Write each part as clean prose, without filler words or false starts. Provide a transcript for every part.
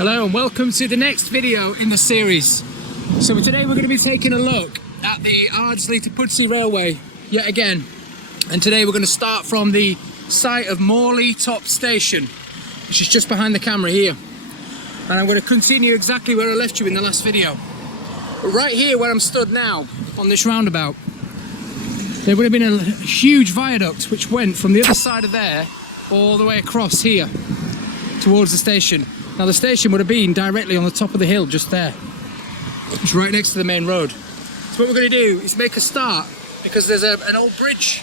Hello and welcome to the next video in the series. So today we're going to be taking a look at the Ardsley to Pudsey Railway yet again. And today we're going to start from the site of Morley Top Station, which is just behind the camera here. And I'm going to continue exactly where I left you in the last video. But right here where I'm stood now, on this roundabout, there would have been a huge viaduct which went from the other side of there all the way across here towards the station. Now the station would have been directly on the top of the hill just there. It's right next to the main road. So what we're going to do is make a start, because there's an old bridge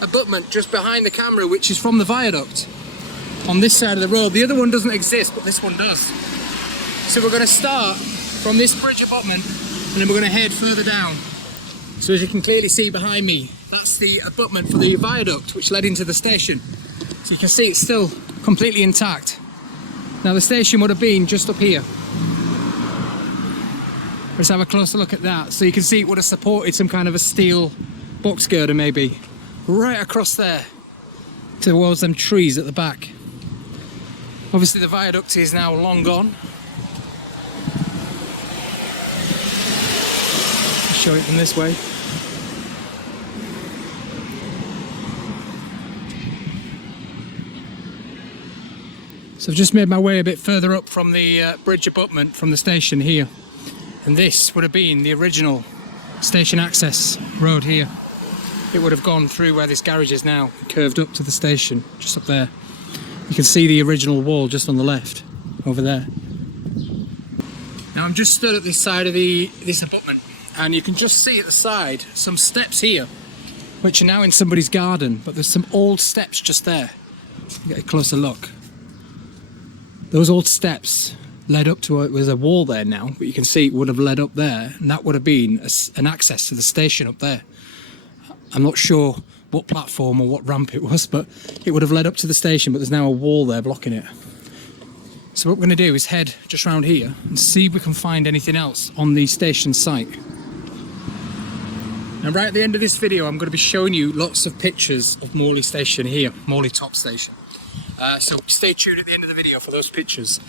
abutment just behind the camera which is from the viaduct on this side of the road. The other one doesn't exist, but this one does. So we're going to start from this bridge abutment and then we're going to head further down. So as you can clearly see behind me, that's the abutment for the viaduct which led into the station. So you can see it's still completely intact. Now the station would have been just up here. Let's have a closer look at that. So you can see it would have supported some kind of a steel box girder maybe, right across there towards them trees at the back. Obviously the viaduct is now long gone. I'll show it from this way. So I've just made my way a bit further up from the bridge abutment from the station here, and this would have been the original station access road here. It would have gone through where this garage is now, curved up to the station, just up there. You can see the original wall just on the left, over there. Now I'm just stood at this side of this abutment, and you can just see at the side some steps here, which are now in somebody's garden, but there's some old steps just there. Get a closer look. Those old steps led up to there's a wall there now, but you can see it would have led up there, and that would have been an access to the station up there. I'm not sure what platform or what ramp it was, but it would have led up to the station, but there's now a wall there blocking it. So what we're going to do is head just round here and see if we can find anything else on the station site. And right at the end of this video, I'm going to be showing you lots of pictures of Morley Station here, Morley Top Station. So stay tuned at the end of the video for those pictures.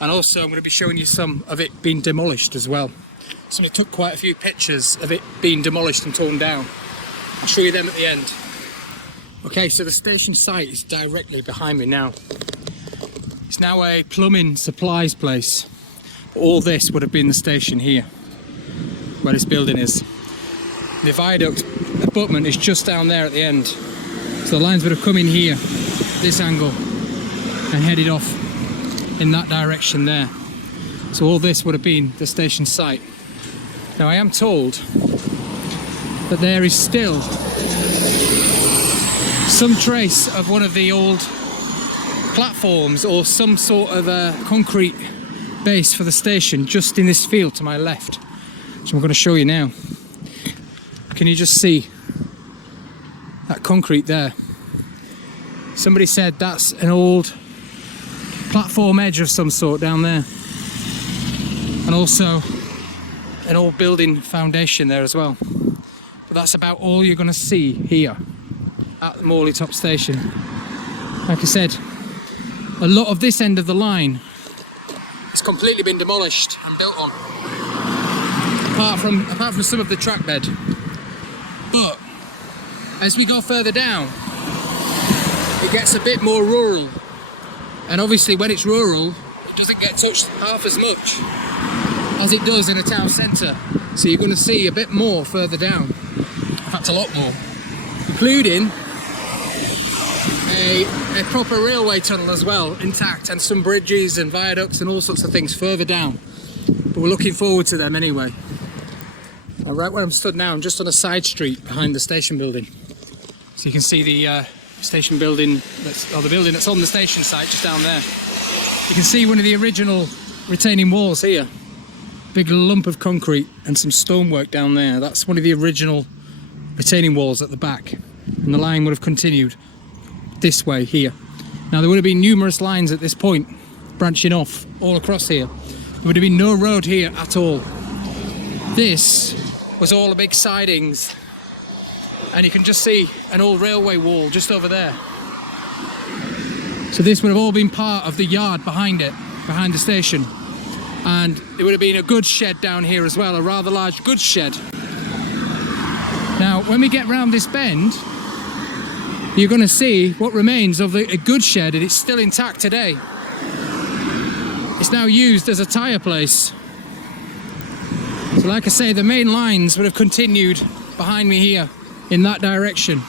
And also I'm going to be showing you some of it being demolished as well. Somebody took quite a few pictures of it being demolished and torn down. I'll show you them at the end. Okay, so the station site is directly behind me now. It's now a plumbing supplies place. All this would have been the station here, where this building is. The viaduct abutment is just down there at the end. So the lines would have come in here, this angle, and headed off in that direction there. So all this would have been the station site. Now I am told that there is still some trace of one of the old platforms or some sort of a concrete base for the station just in this field to my left, which I'm going to show you now. Can you just see that concrete there? Somebody said that's an old platform edge of some sort down there, and also an old building foundation there as well. But that's about all you're going to see here at the Morley Top Station. Like I said, a lot of this end of the line has completely been demolished and built on, apart from some of the track bed. But as we go further down, it gets a bit more rural, and obviously when it's rural it doesn't get touched half as much as it does in a town centre. So you're going to see a bit more further down, in fact a lot more, including a proper railway tunnel as well, intact, and some bridges and viaducts and all sorts of things further down, but we're looking forward to them anyway. Now, right where I'm stood now, I'm just on a side street behind the station building, so you can see the station building, the building that's on the station site just down there. You can see one of the original retaining walls here, big lump of concrete and some stonework down there. That's one of the original retaining walls at the back, and the line would have continued this way here. Now there would have been numerous lines at this point branching off all across here. There would have been no road here at all. This was all the big sidings, and you can just see an old railway wall just over there. So this would have all been part of the yard behind it, behind the station. And there would have been a goods shed down here as well, a rather large goods shed. Now, when we get round this bend, you're going to see what remains of a goods shed, and it's still intact today. It's now used as a tyre place. So like I say, the main lines would have continued behind me here in that direction.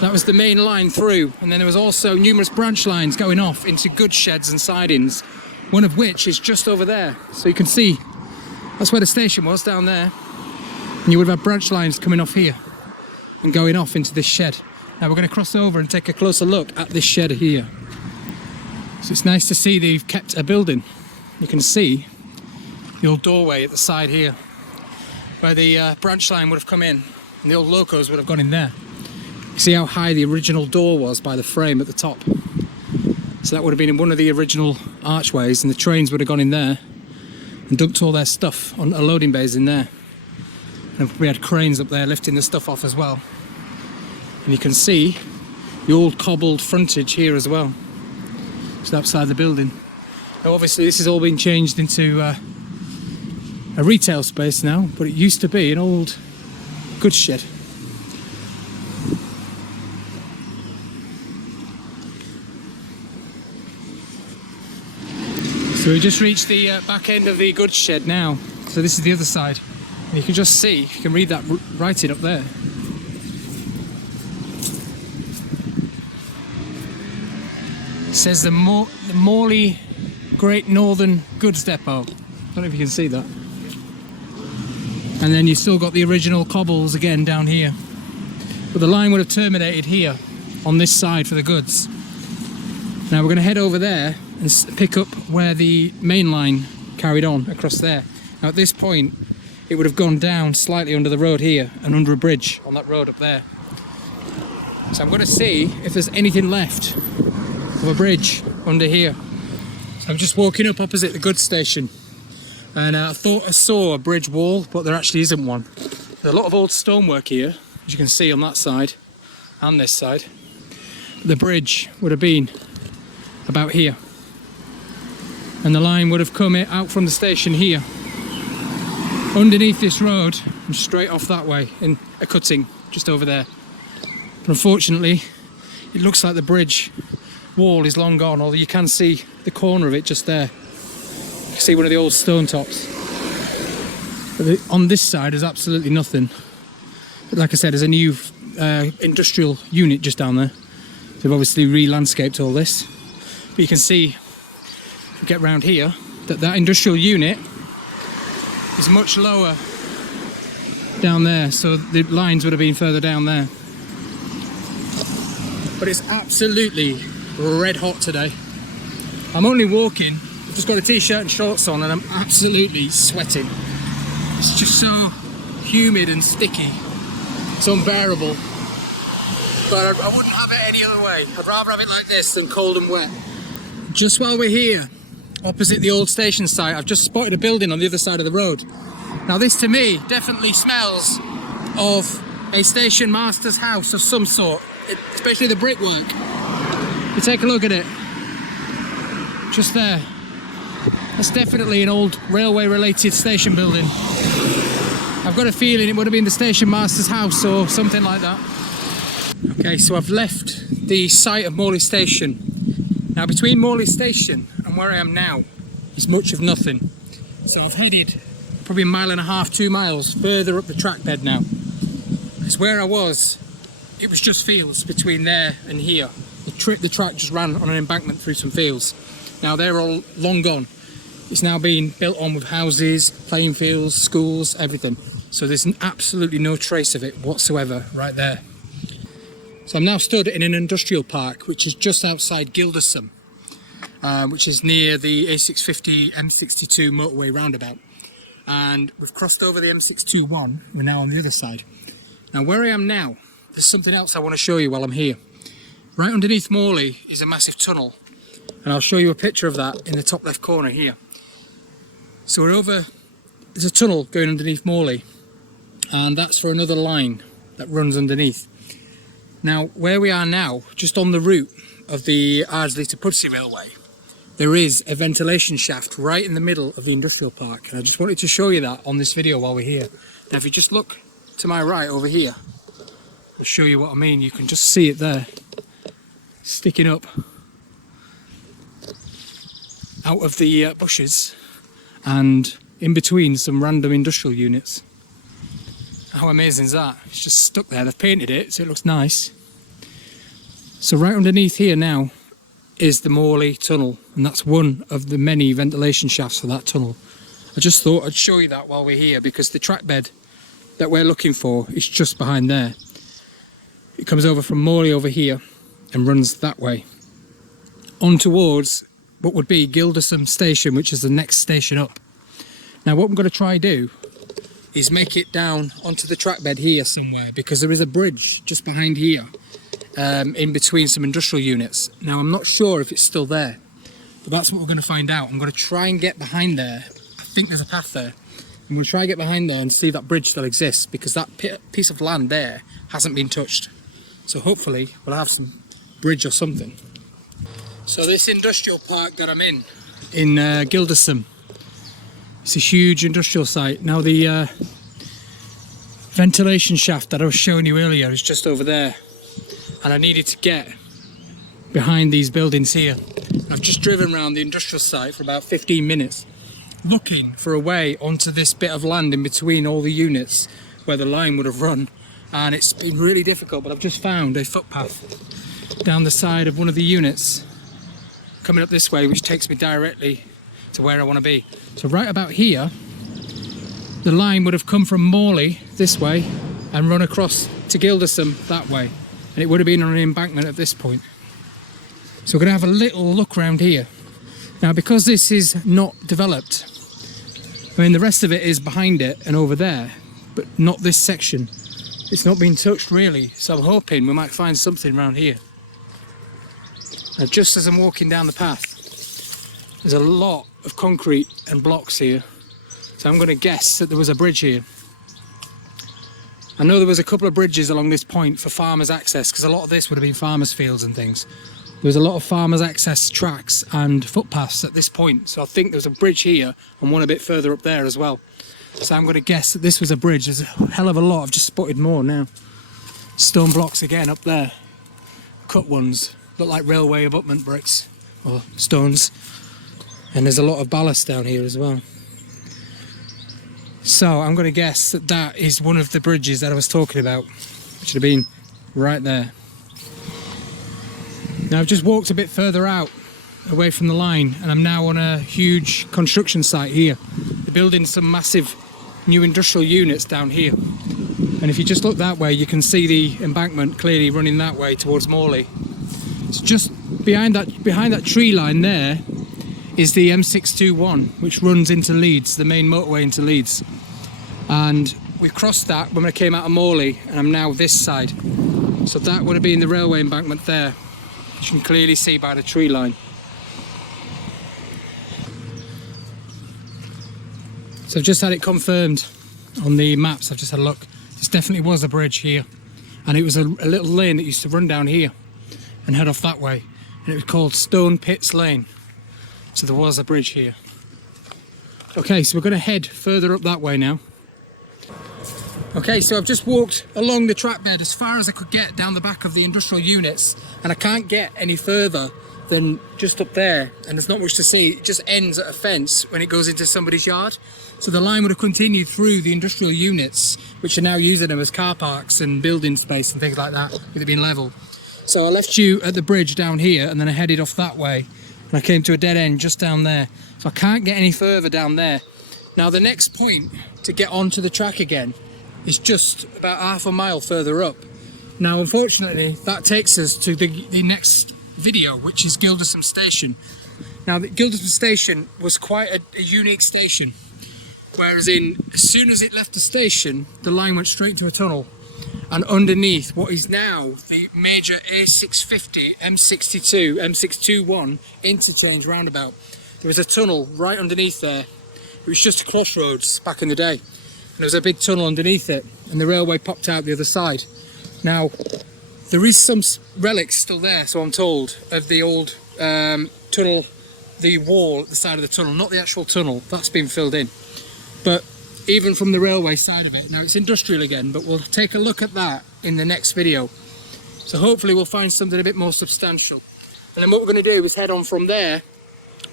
That was the main line through, and then there was also numerous branch lines going off into goods sheds and sidings, one of which is just over there. So you can see that's where the station was, down there, and you would have had branch lines coming off here and going off into this shed. Now we're going to cross over and take a closer look at this shed here. So it's nice to see they've kept a building. You can see the old doorway at the side here where the branch line would have come in, and the old locos would have gone in there. You see how high the original door was by the frame at the top. So that would have been in one of the original archways, and the trains would have gone in there and dumped all their stuff on a loading bays in there. And we had cranes up there lifting the stuff off as well. And you can see the old cobbled frontage here as well, just outside the building. Now obviously this has all been changed into a retail space now, but it used to be an old goods shed. So we just reached the back end of the goods shed now. So this is the other side. And you can just see, you can read that writing up there. It says the Morley Great Northern Goods Depot. I don't know if you can see that. And then you've still got the original cobbles again down here. But the line would have terminated here on this side for the goods. Now we're going to head over there and pick up where the main line carried on across there. Now at this point it would have gone down slightly under the road here and under a bridge on that road up there. So I'm going to see if there's anything left of a bridge under here. So I'm just walking up opposite the goods station, and I thought I saw a bridge wall, but there actually isn't one. There's a lot of old stonework here, as you can see on that side and this side. The bridge would have been about here, and the line would have come out from the station here underneath this road and straight off that way in a cutting just over there. But unfortunately it looks like the bridge wall is long gone, although you can see the corner of it just there. You can see one of the old stone tops. But on this side there's absolutely nothing. But like I said, there's a new industrial unit just down there. They've obviously re-landscaped all this. But you can see, if we get round here, that industrial unit is much lower down there, so the lines would have been further down there. But it's absolutely red hot today. I'm only walking, I've just got a t-shirt and shorts on, and I'm absolutely sweating. It's just so humid and sticky. It's unbearable. But I wouldn't have it any other way. I'd rather have it like this than cold and wet. Just while we're here, opposite the old station site, I've just spotted a building on the other side of the road. Now this to me definitely smells of a station master's house of some sort, especially the brickwork. You take a look at it, just there. That's definitely an old railway related station building. I've got a feeling it would have been the station master's house or something like that. Okay, so I've left the site of Morley Station. Now between Morley Station and where I am now is much of nothing. So I've headed probably 1.5 miles, 2 miles further up the track bed now. Because where I was, it was just fields between there and here. The track just ran on an embankment through some fields. Now they're all long gone. It's now being built on with houses, playing fields, schools, everything. So there's absolutely no trace of it whatsoever right there. So I'm now stood in an industrial park which is just outside Gildersham, which is near the A650 M62 motorway roundabout. And we've crossed over the M621, we're now on the other side. Now where I am now, there's something else I want to show you while I'm here. Right underneath Morley is a massive tunnel, and I'll show you a picture of that in the top left corner here. So there's a tunnel going underneath Morley, and that's for another line that runs underneath. Now where we are now, just on the route of the Ardsley to Pudsey Railway, there is a ventilation shaft right in the middle of the industrial park, and I just wanted to show you that on this video while we're here. Now if you just look to my right over here, I'll show you what I mean. You can just see it there, sticking up out of the bushes and in between some random industrial units. How amazing is that? It's just stuck there. They've painted it so it looks nice. So right underneath here now is the Morley tunnel, and that's one of the many ventilation shafts for that tunnel. I just thought I'd show you that while we're here, because the track bed that we're looking for is just behind there. It comes over from Morley over here and runs that way on towards what would be Gilderson Station, which is the next station up. Now what I'm going to try do is make it down onto the track bed here somewhere, because there is a bridge just behind here, in between some industrial units. Now I'm not sure if it's still there, but that's what we're going to find out. I'm going to try and get behind there. I think there's a path there. I'm going to try and get behind there and see if that bridge still exists, because that piece of land there hasn't been touched. So hopefully we'll have some bridge or something. So this industrial park that I'm in Gilderson, it's a huge industrial site. Now the ventilation shaft that I was showing you earlier is just over there, and I needed to get behind these buildings here. I've just driven around the industrial site for about 15 minutes looking for a way onto this bit of land in between all the units where the line would have run, and it's been really difficult, but I've just found a footpath down the side of one of the units coming up this way, which takes me directly to where I want to be. So right about here, the line would have come from Morley this way and run across to Gilderson that way, and it would have been on an embankment at this point. So we're going to have a little look around here. Now because this is not developed, I mean the rest of it is behind it and over there, but not this section. It's not been touched really, so I'm hoping we might find something around here. Now just as I'm walking down the path, there's a lot of concrete and blocks here, so I'm going to guess that there was a bridge here. I know there was a couple of bridges along this point for farmers' access, because a lot of this would have been farmers' fields and things. There was a lot of farmers' access tracks and footpaths at this point, so I think there's a bridge here and one a bit further up there as well. So I'm going to guess that this was a bridge. There's a hell of a lot. I've just spotted more now. Stone blocks again up there, cut ones, look like railway abutment bricks or stones. And there's a lot of ballast down here as well. So I'm going to guess that that is one of the bridges that I was talking about, which would have been right there. Now I've just walked a bit further out away from the line, and I'm now on a huge construction site here. They're building some massive new industrial units down here, and if you just look that way you can see the embankment clearly running that way towards Morley. It's just behind that tree line there is the M621, which runs into Leeds, the main motorway into Leeds. And we crossed that when I came out of Morley, and I'm now this side. So that would have been the railway embankment there, which you can clearly see by the tree line. So I've just had it confirmed on the maps. I've just had a look. This definitely was a bridge here, and it was a little lane that used to run down here and head off that way, and it was called Stone Pits Lane. So there was a bridge here. Okay, so we're going to head further up that way now. Okay, so I've just walked along the track bed as far as I could get down the back of the industrial units, and I can't get any further than just up there, and there's not much to see. It just ends at a fence when it goes into somebody's yard. So the line would have continued through the industrial units, which are now using them as car parks and building space and things like that, with it being level. So I left you at the bridge down here, and then I headed off that way, and I came to a dead end just down there. So I can't get any further down there. Now the next point to get onto the track again is just about half a mile further up. Now unfortunately that takes us to the next video, which is Gilderson Station. Now the Gilderson Station was quite a unique station, whereas as soon as it left the station the line went straight to a tunnel, and underneath what is now the major A650, M62, M621 interchange roundabout, there was a tunnel right underneath there. It was just a crossroads back in the day, and there was a big tunnel underneath it, and the railway popped out the other side. Now there is some relics still there, so I'm told, of the old tunnel the wall at the side of the tunnel, not the actual tunnel, that's been filled in. But even from the railway side of it, now it's industrial again, but we'll take a look at that in the next video. So hopefully we'll find something a bit more substantial. And then what we're going to do is head on from there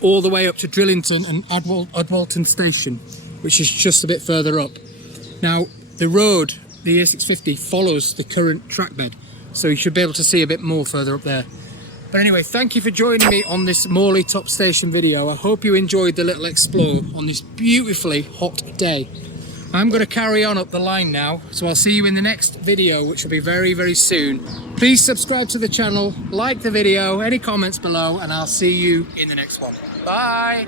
all the way up to Drillington and Adwalton Station, which is just a bit further up. Now the road, the A650, follows the current track bed, so you should be able to see a bit more further up there. But anyway, thank you for joining me on this Morley Top Station video. I hope you enjoyed the little explore on this beautifully hot day. I'm going to carry on up the line now, so I'll see you in the next video, which will be very, very soon. Please subscribe to the channel, like the video, any comments below, and I'll see you in the next one. Bye!